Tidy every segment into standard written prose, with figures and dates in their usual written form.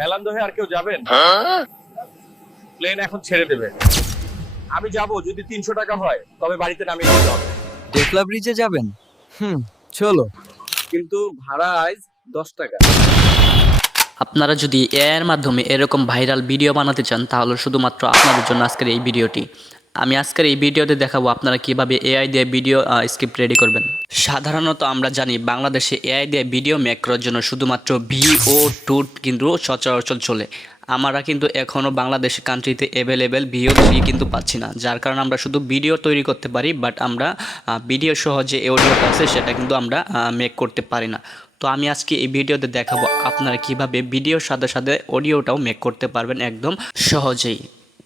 মেলান্দো হয়ে আর কেউ যাবেন? প্লেন এখন ছেড়ে দেবে। আমি যাব যদি 300 টাকা হয়, তবে বাড়িতে নামিয়ে দিতে হবে। টেকলা ব্রিজে যাবেন? চলো। কিন্তু ভাড়া আজ 10 টাকা। আপনারা যদি এআই এর মাধ্যমে এরকম ভাইরাল ভিডিও বানাতে চান তাহলে শুধুমাত্র আপনাদের জন্য আজকের এই ভিডিওটি। আমি আজকের এই ভিডিওতে দেখাবো আপনারা কিভাবে এআই দিয়ে ভিডিও স্ক্রিপ্ট রেডি করবেন। সাধারণত আমরা জানি বাংলাদেশে এআই দিয়ে ভিডিও মেক করার জন্য শুধুমাত্র VO2 কিন্তু সচরাচর চলে। আমরা কিন্তু এখনও বাংলাদেশ কান্ট্রিতে অ্যাভেলেবেল VO3 কিন্তু পাচ্ছি না, যার কারণে আমরা শুধু ভিডিও তৈরি করতে পারি, বাট আমরা ভিডিও সহ যে অডিওটা আছে সেটা কিন্তু আমরা মেক করতে পারি না। তো আমি আজকে এই ভিডিওতে দেখাবো আপনারা কিভাবে ভিডিওর সাথে সাথে অডিওটাও মেক করতে পারবেন একদম সহজেই।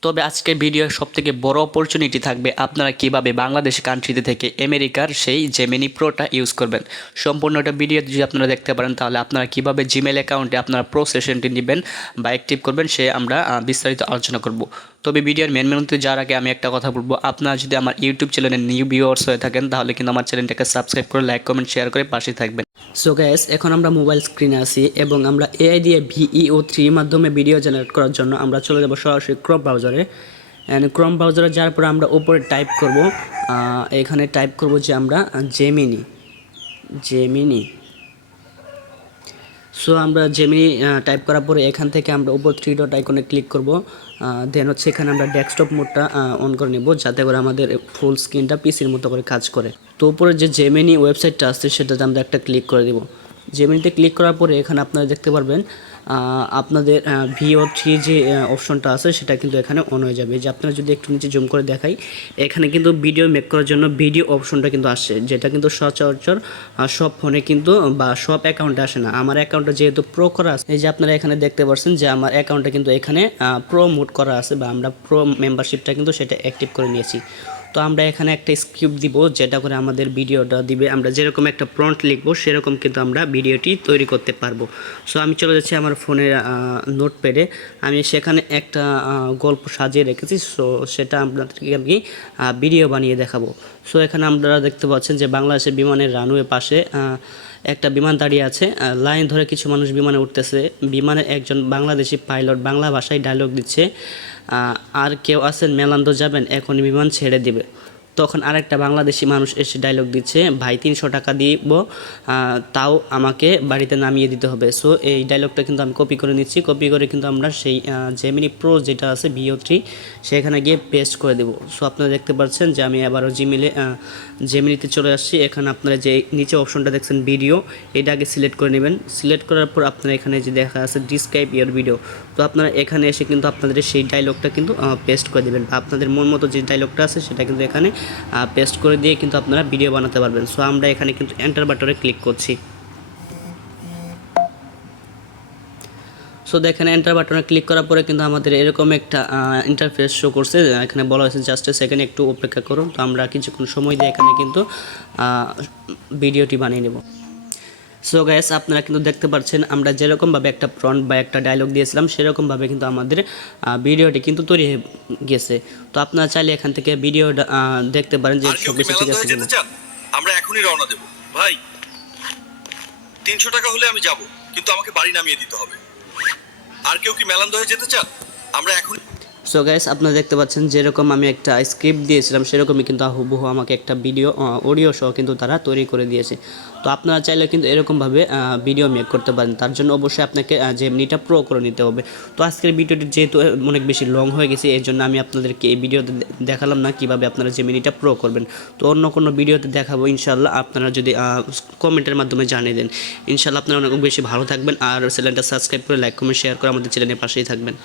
তবে আজকের ভিডিওর সবথেকে বড় অপরচুনিটি থাকবে আপনারা কিভাবে বাংলাদেশ কান্ট্রিতে থেকে আমেরিকার সেই জেমিনি প্রোটা ইউজ করবেন। সম্পূর্ণটা ভিডিও যদি আপনারা দেখতে পারেন তাহলে আপনারা কিভাবে জিমেল অ্যাকাউন্টে আপনারা প্রো সেশনটি নেবেন বা অ্যাক্টিভ করবেন সে আমরা বিস্তারিত আলোচনা করব। তবে ভিডিওর মেন মেনুতে যাওয়ার আগে আমি একটা কথা বলবো, আপনারা যদি আমার ইউটিউব চ্যানেলে নিউ ভিউয়ার্স হয়ে থাকেন তাহলে কিন্তু আমার চ্যানেলটাকে সাবস্ক্রাইব করে লাইক কমেন্ট শেয়ার করে পাশে থাকবেন। সো গাইস, এখন আমরা মোবাইল স্ক্রিনে আছি এবং আমরা এআই দিয়ে VEO3 মাধ্যমে ভিডিও জেনারেট করার জন্য আমরা চলে যাব সরাসরি ক্রোম ব্রাউজারে। অ্যান্ড ক্রোম ব্রাউজারে যাওয়ার পরে আমরা উপরে টাইপ করব, এখানে টাইপ করব যে আমরা জেমিনি। সো আমরা জেমিনি টাইপ করার পরে এখান থেকে আমরা উপর 3 ডট আইকনে ক্লিক করব। দেন হচ্ছে এখানে আমরা ডেস্কটপ মোডটা অন করে নেব যাতে করে আমাদের ফুল স্ক্রিনটা পিসির মতো করে কাজ করে। তো উপরে যে জেমিনি ওয়েবসাইটটা আছে সেটাতে আমরা একটা ক্লিক করে দেব। জেমিনিতে ক্লিক করার পরে এখানে আপনারা দেখতে পারবেন আপনাদের VO3 যে অপশনটা আছে সেটা কিন্তু এখানে অন হয়ে যাবে। যে আপনারা যদি একটু নিচে জুম করে দেখাই, এখানে কিন্তু ভিডিও মেক করার জন্য ভিডিও অপশনটা কিন্তু আসে, যেটা কিন্তু সচরাচর সব ফোনে কিন্তু বা সব অ্যাকাউন্টে আসে না। আমার অ্যাকাউন্টে যেহেতু প্রো করা আছে, এই যে আপনারা এখানে দেখতে পাচ্ছেন যে আমার অ্যাকাউন্টে কিন্তু এখানে প্রো মোড করা আছে বা আমরা প্রো মেম্বারশিপটা কিন্তু সেটা অ্যাক্টিভ করে নিয়েছি। তো আমরা এখানে একটা স্ক্রিপ্ট দিব যেটা করে আমাদের ভিডিওটা দিবে, আমরা যেরকম একটা প্রম্পট লিখবো সেরকম কিন্তু আমরা ভিডিওটি তৈরি করতে পারবো। সো আমি চলে যাচ্ছি আমার ফোনের নোটপ্যাডে, আমি সেখানে একটা গল্প সাজিয়ে রেখেছি। সো সেটা আপনাদেরকে আমি ভিডিও বানিয়ে দেখাবো। সো এখানে আপনারা দেখতে পাচ্ছেন যে বাংলাদেশের বিমানের রানওয়ে পাশে একটা বিমান দাঁড়িয়ে আছে, লাইন ধরে কিছু মানুষ বিমানে উঠতেছে। বিমানের একজন বাংলাদেশি পাইলট বাংলা ভাষায় ডায়লগ দিচ্ছে, আর কেউ আছেন মেলান্দো যাবেন, এখন বিমান ছেড়ে দিবে। তখন আরেকটা বাংলাদেশি মানুষ এসে ডায়লগ দিচ্ছে, ভাই 300 টাকা দিব, তাও আমাকে বাড়িতে নামিয়ে দিতে হবে। সো এই ডায়লগটা কিন্তু আমি কপি করে নিচ্ছি, কপি করে কিন্তু আমরা সেই জেমিনি প্রো যেটা আছে VO3 সেখানে গিয়ে পেস্ট করে দেব। সো আপনারা দেখতে পাচ্ছেন যে আমি আবারও জেমিনিতে চলে আসছি। এখানে আপনারা যে নিচে অপশনটা দেখছেন ভিডিও, এটা আগে সিলেক্ট করে নেবেন। সিলেক্ট করার পর আপনারা এখানে যে দেখা আছে ডিসক্রাইব ইওর ভিডিও, তো আপনারা এখানে এসে কিন্তু আপনাদের সেই ডায়লগটা কিন্তু পেস্ট করে দেবেন। আপনাদের মন মতো যে ডায়লগটা আছে সেটা কিন্তু এখানে পেস্ট করে দিয়ে কিন্তু আপনারা ভিডিও বানাতে পারবেন। সো আমরা এখানে কিন্তু এন্টার বাটনে ক্লিক করছি। সো দেখেন এন্টার বাটনে ক্লিক করার পরে কিন্তু আমাদের এরকম একটা ইন্টারফেস শো করছে। এখানে বলা হয়েছে জাস্ট এ সেকেন্ড, একটু অপেক্ষা করুন। তো আমরা কিছুক্ষণ সময় দিয়ে এখানে কিন্তু ভিডিওটি বানিয়ে নেব। সো গাইস, আপনারা কিন্তু দেখতে পাচ্ছেন আমরা যেরকমভাবে একটা প্রম্পট বা একটা ডায়লগ দিয়েছিলাম সেরকমভাবে কিন্তু আমাদের ভিডিওটি কিন্তু তৈরি হয়ে গেছে। তো আপনারা চাইলে এখান থেকে ভিডিওটা দেখতে পারেন যে সব কিছু ঠিক আছে কিনা। আমরা এখনই রওনা দেব ভাই। 300 টাকা হলে আমি যাব, কিন্তু আমাকে বাড়ি নামিয়ে দিতে হবে। আর কেউ কি মেলান্দো হয়ে যেতে চান? আমরা এখন সো গাইস, আপনারা দেখতে পাচ্ছেন যেরকম আমি একটা স্ক্রিপ্ট দিয়েছিলাম সেরকমই কিন্তু হুবহু আমাকে একটা ভিডিও অডিও সহ কিন্তু তারা তৈরি করে দিয়েছে। তো আপনারা চাইলে কিন্তু এরকমভাবে ভিডিও মেক করতে পারেন। তার জন্য অবশ্যই আপনাকে জেমিনিটা প্রো করে নিতে হবে। তো আজকের ভিডিওটি যেহেতু অনেক বেশি লং হয়ে গেছে এর জন্য আমি আপনাদেরকে এই ভিডিওতে দেখালাম না কিভাবে আপনারা জেমিনিটা প্রো করবেন। তো অন্য কোনো ভিডিওতে দেখাবো ইনশাল্লাহ, আপনারা যদি কমেন্টের মাধ্যমে জানিয়ে দেন। ইনশাল্লাহ আপনারা অনেক বেশি ভালো থাকবেন আর চ্যানেলটা সাবস্ক্রাইব করে লাইক কমেন্ট শেয়ার করে আমাদের চ্যানেলের পাশেই থাকবেন।